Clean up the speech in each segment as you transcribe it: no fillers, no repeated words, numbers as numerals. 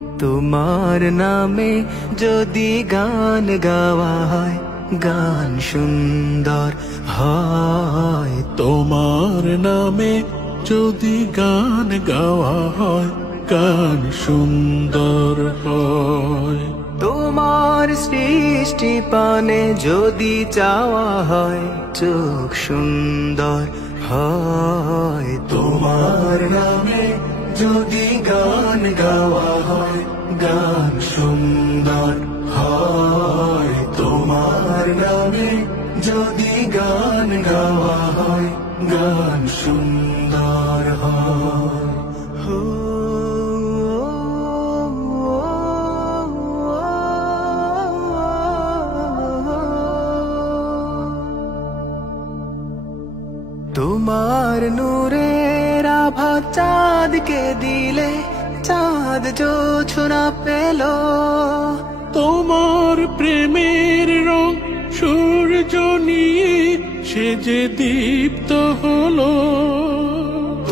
তোমার নামে যদি গান গাওয়া হয়, গান সুন্দর হয়। তোমার নামে যদি গান গাওয়া হয়, গান সুন্দর হয়। তোমার সৃষ্টি পানে যদি চাওয়া হয়, চোখ সুন্দর হয়। তোমার নামে যদি গান গাওয়া হয়, গান সুন্দর হয়। তোমার নামে যদি গান গাওয়া হয়, গান সুন্দর হয়। তোমার নূরের আভা চাঁদকে দিলে, চাঁদ জোছনা পেল। তোমার প্রেমের রং সূর্য নিয়ে সে যে দীপ্ত হলো।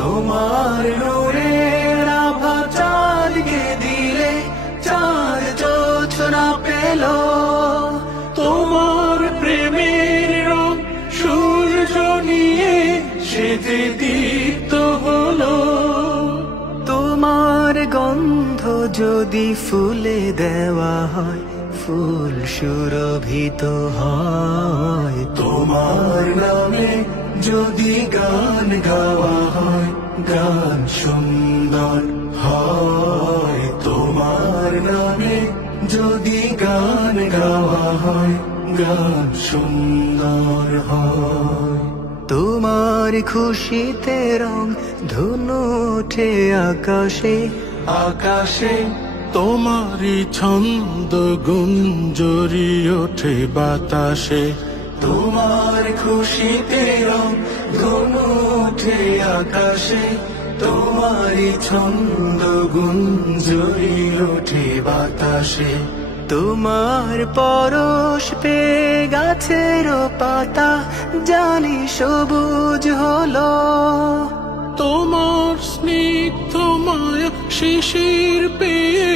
তোমার নূরের আভা চাঁদকে দিলে, চাঁদ জোছনা পেল। তোমার প্রেমের রং সূর্য নিয়ে সে যে দীপ্ত হলো। তোমার গন্ধ যদি ফুলে দেওয়া হয়, ফুল সুরভিত হয়। তোমার নামে যদি গান গাওয়া হয়, গান সুন্দর হয়। তোমার নামে যদি গান গাওয়া হয়, গান সুন্দর হয়। তোমার খুশিতে রং ধনু ওঠে আকাশে, আকাশে তোমারই ছন্দ গুঞ্জরি ওঠে বাতাসে। তোমার খুশিতে রং ধনু ওঠে আকাশে। তোমারই ছন্দ গুঞ্জরি ওঠে বাতাসে। তোমার পরশ পেয়ে গাছের পাতা জানি সবুজ হলো। তোমার স্নিগ্ধ মায়া শিশির পেয়ে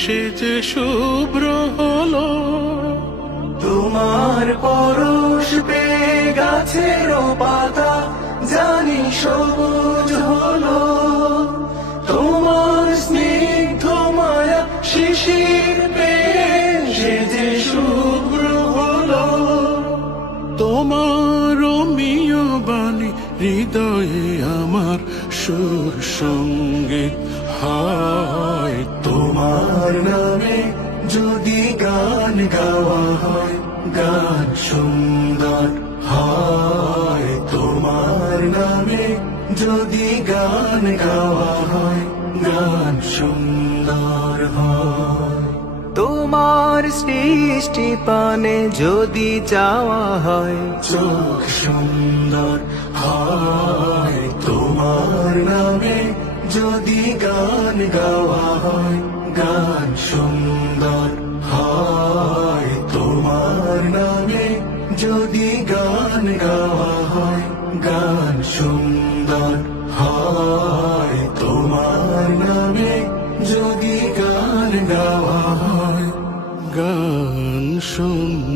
সে যে শুভ্র হলো। তোমার পরশ পেয়ে গাছের পাতা জানি সবুজ হলো। তোমার স্নিগ্ধ মায়া শিশির পেয়ে সে যে শুভ্র হলো। তোমার রমিয় বাণী হৃদয়ে আমার সুর সঙ্গীত হয়। তোমার নামে যদি গান গাওয়া হয়, গান সুন্দর হয়। তোমার নামে যদি গান গাওয়া হয়, গান সুন্দর হয়। তোমার সৃষ্টি পানে যদি চাওয়া হয়, চোখ সুন্দর হয়। তোমার নামে যদি গান গাওয়া হয়, গান সুন্দর হয়। তোমার নামে যদি গান গাওয়া হয়, গান সুন্দর হয়। তোমার নামে যদি গান গাওয়া হয়, গান সুন্দর।